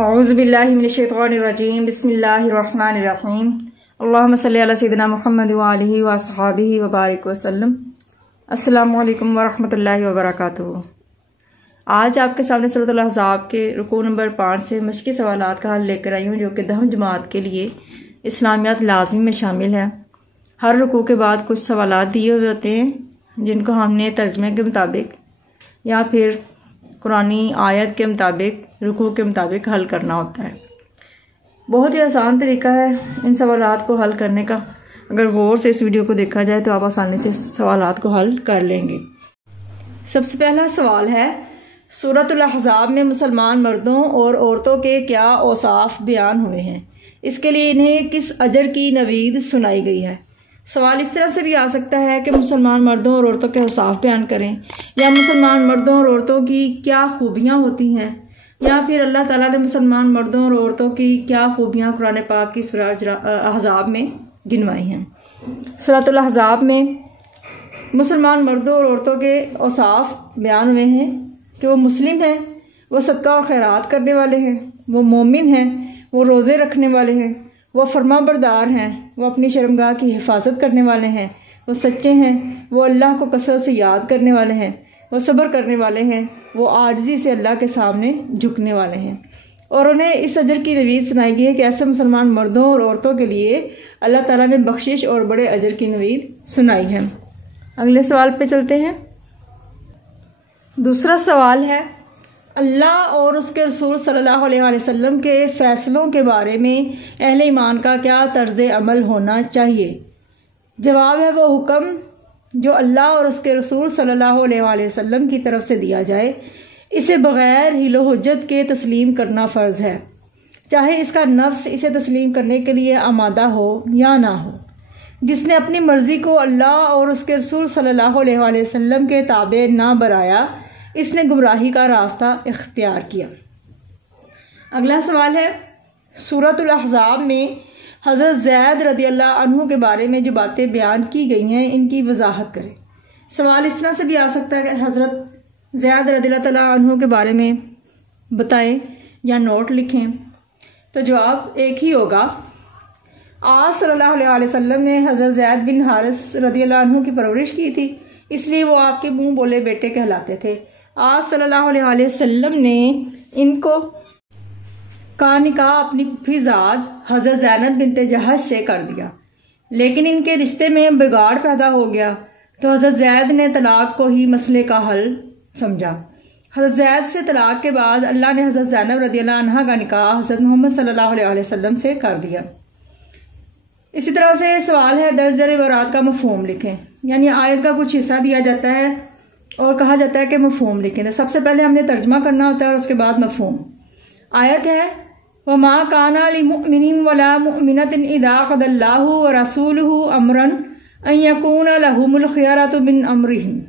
औज़ुबिल्लाहि मिनश्शैतानिर्रजीम बिस्मिल्लाहिर्रहमानिर्रहीम अल्लाहुम्मा सल्लि अला सय्यिदिना मुहम्मद व आलिहि व अस्हाबिहि व बारिक वसल्लम। अस्सलामु अलैकुम व रहमतुल्लाहि व बरकातुहू। आज आपके सामने सूरत अल-अहज़ाब के रुकू नंबर 5 से मशक़ी सवालात का हल लेकर आई हूँ, जो कि 10वीं जमात के लिए इस्लामियात लाज़मी में शामिल है। हर रुकू के बाद कुछ सवालात दिए हुए होते हैं, जिनको हमने तर्जमे के मुताबिक या फिर कुरानी आयत के मुताबिक, रुकू के मुताबिक हल करना होता है। बहुत ही आसान तरीका है इन सवालात को हल करने का। अगर गौर से इस वीडियो को देखा जाए तो आप आसानी से सवालात को हल कर लेंगे। सबसे पहला सवाल है, सूरत अल-अहज़ाब में मुसलमान मर्दों और औरतों के क्या औसाफ बयान हुए हैं? इसके लिए इन्हें किस अजर की नवीद सुनाई गई है? सवाल इस तरह से भी आ सकता है कि मुसलमान मर्दों और औरतों के औसाफ बयान करें, या मुसलमान मर्दों और औरतों की क्या खूबियाँ होती हैं, या फिर अल्लाह ताला ने मुसलमान मर्दों और औरतों की क्या खूबियाँ कुरान पाक की सूरत अहज़ाब में गिनवाई हैं। सूरत अल-अहज़ाब में मुसलमान मर्दों और औरतों के औसाफ बयान हुए हैं कि वो मुस्लिम हैं, वो सदका और खैरात करने वाले हैं, वो मोमिन हैं, वो रोज़े रखने वाले हैं, वो फरमाबरदार हैं, वो अपनी शर्मगाह की हिफाजत करने वाले हैं, वो सच्चे हैं, वो अल्लाह को कसरत से याद करने वाले हैं, वो सब्र करने वाले हैं, वो आजिज़ी से अल्लाह के सामने झुकने वाले हैं। और उन्हें इस अजर की नवीद सुनाई गई है कि ऐसे मुसलमान मर्दों और औरतों के लिए अल्लाह ताला ने बख्शिश और बड़े अजर की नवीद सुनाई है। अगले सवाल पे चलते हैं। दूसरा सवाल है, अल्लाह और उसके रसूल सल्लल्लाहु अलैहि वसल्लम के फ़ैसलों के बारे में अहले ईमान का क्या तर्ज़ अमल होना चाहिए? जवाब है, वो हुक्म जो अल्लाह और उसके रसूल सल्लल्लाहु अलैहि वसल्लम की तरफ से दिया जाए, इसे बग़ैर हिलो हुज्जत के तस्लीम करना फ़र्ज़ है, चाहे इसका नफ्स इसे तस्लीम करने के लिए आमादा हो या ना हो। जिसने अपनी मर्ज़ी को अल्लाह और उसके रसूल सल्लल्लाहु अलैहि वसल्लम के ताबे ना बनाया, इसने गुमराही का रास्ता इख्तियार किया। अगला सवाल है, सूरत अल-अहज़ाब में हज़रत ज़ैद रज़ियल्लाहु अन्हु के बारे में जो बातें बयान की गई हैं, इनकी वजाहत करें। सवाल इस तरह से भी आ सकता है कि हज़रत ज़ैद रज़ियल्लाहु अन्हु के बारे में बताएं या नोट लिखें। तो जवाब एक ही होगा। आप सल्लल्लाहु अलैहि वसल्लम ने हज़रत ज़ैद बिन हारिस रज़ियल्लाहु अन्हु की परवरिश की थी, इसलिए वो आपके मुंह बोले बेटे कहलाते थे। आप सल्लल्लाहु अलैहि वसल्लम ने इनको का निकाह अपनी फुफीज़ाद हज़रत ज़ैनब बिन्ते जहश से कर दिया, लेकिन इनके रिश्ते में बिगाड़ पैदा हो गया, तो हज़रत ज़ैद ने तलाक को ही मसले का हल समझा। हज़रत ज़ैद से तलाक के बाद अल्लाह ने हज़रत ज़ैनब रज़ियल्लाहु अन्हा का निकाह हज़रत मोहम्मद सल्लल्लाहु अलैहि वसल्लम से कर दिया। इसी तरह से सवाल है, दर्जल वरात का मफ़हूम लिखें। यानी आयत का कुछ हिस्सा दिया जाता है और कहा जाता है कि मफ़हूम लिखें। तो सबसे पहले हमने तर्जमा करना होता है और उसके बाद मफ़हूम। आयत है, वमा काना लिमुमिनिन वला मुमिनतिन इज़ा क़दल्लाहु व रसूलुहु अमरन अन यकूना लहुमुल खियरतु मिन अमरिहिम।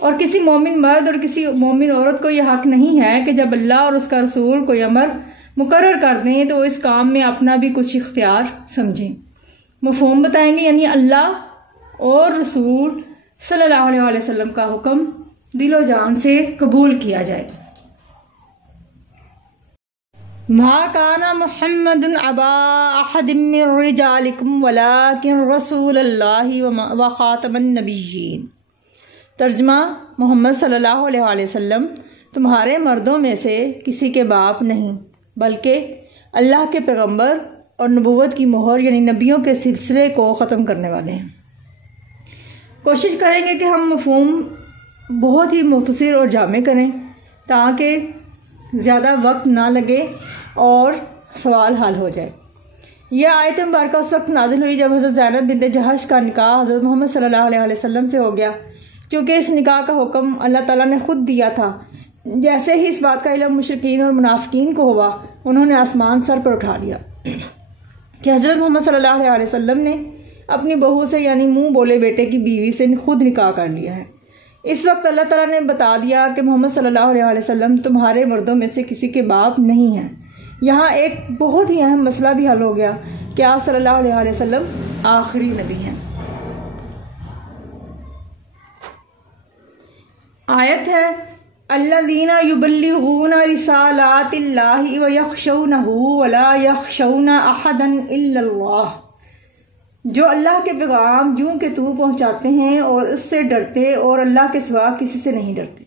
और किसी मोमिन मर्द और किसी मोमिन औरत को यह हक नहीं है कि जब अल्लाह और उसका रसूल कोई अमर मुकर्रर कर दें तो इस काम में अपना भी कुछ इख्तियार समझें। मफ़हूम बताएंगे, यानी अल्लाह और रसूल सल्लल्लाहु अलैहि वसल्लम का हुक्म दिलो जान से कबूल किया जाए। मा काना मुहम्मदुन अबा अहदिम मिन रिजालिकुम वलाकिन रसूलुल्लाहि व खातमन नबिय्यीन। तर्जमा, मोहम्मद सल्लल्लाहु अलैहि वसल्लम तुम्हारे मर्दों में से किसी के बाप नहीं, बल्कि अल्लाह के पैगंबर और नबूवत की मोहर यानी नबियों के सिलसिले को ख़त्म करने वाले हैं। कोशिश करेंगे कि हम मफ़हूम बहुत ही मुख्तसर और जामे करें, ताकि ज़्यादा वक्त ना लगे और सवाल हल हो जाए। यह आयत मुबारक उस वक्त नाजिल हुई जब हज़रत ज़ैनब बिन्ते जहश का निकाह हज़रत मोहम्मद सल्लल्लाहु अलैहि वसल्लम से हो गया, क्योंकि इस निकाह का हुक्म अल्लाह ताला ने खुद दिया था। जैसे ही इस बात का इल्म मुशरिकीन और मुनाफिकीन को हुआ, उन्होंने आसमान सर पर उठा लिया कि हज़रत मोहम्मद सल्लल्लाहु अलैहि वसल्लम ने अपनी बहू से यानी मुंह बोले बेटे की बीवी से खुद निकाह कर लिया है। इस वक्त अल्लाह ताला ने बता दिया कि मोहम्मद सल्लल्लाहु अलैहि वसल्लम तुम्हारे मर्दों में से किसी के बाप नहीं हैं। यहाँ एक बहुत ही अहम मसला भी हल हो गया कि आप सल्लल्लाहु अलैहि वसल्लम आखिरी नबी हैं। आयत है, अल्लज़ीना युबल्लिगूना रिसालातिल्लाहि व यख्शौनहु व ला यख्शौना अहदन इल्लल्लाह। जो अल्लाह के पैगाम यूं के तू पहुँचाते हैं और उससे डरते और अल्लाह के सिवा किसी से नहीं डरते।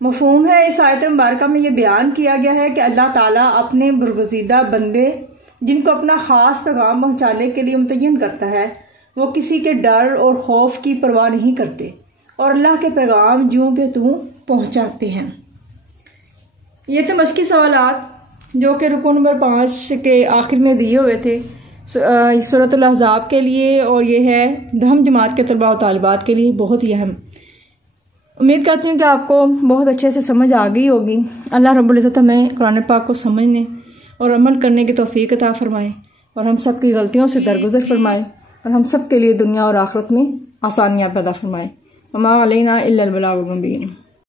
मफ़हूम है इस आयत मुबारका में ये बयान किया गया है कि अल्लाह ताला अपने बरगुज़ीदा बंदे जिनको अपना ख़ास पैगाम पहुँचाने के लिए मुतय्यन करता है वो किसी के डर और खौफ की परवाह नहीं करते और अल्लाह के पैगाम यूं के तू पहुँचाते हैं। ये थे मशकी सवालात जो कि रुकू नंबर 5 के आखिर में दिए हुए थे सूरतुल अहज़ाब के लिए, और ये है 10वीं जमात के तलबा और तालिबात के लिए बहुत ही अहम। उम्मीद करती हूँ कि आपको बहुत अच्छे से समझ आ गई होगी। अल्लाह रब्बुल इज़्ज़त हमें कुरान पाक को समझने और अमल करने की तौफीक अता फरमाए और हम सब की गलतियों से दरगुजर फरमाए और हम सब के लिए दुनिया और आखिरत में आसानियाँ पैदा फरमाए। वमा अलैना इल्लल बलागुल मुबीन।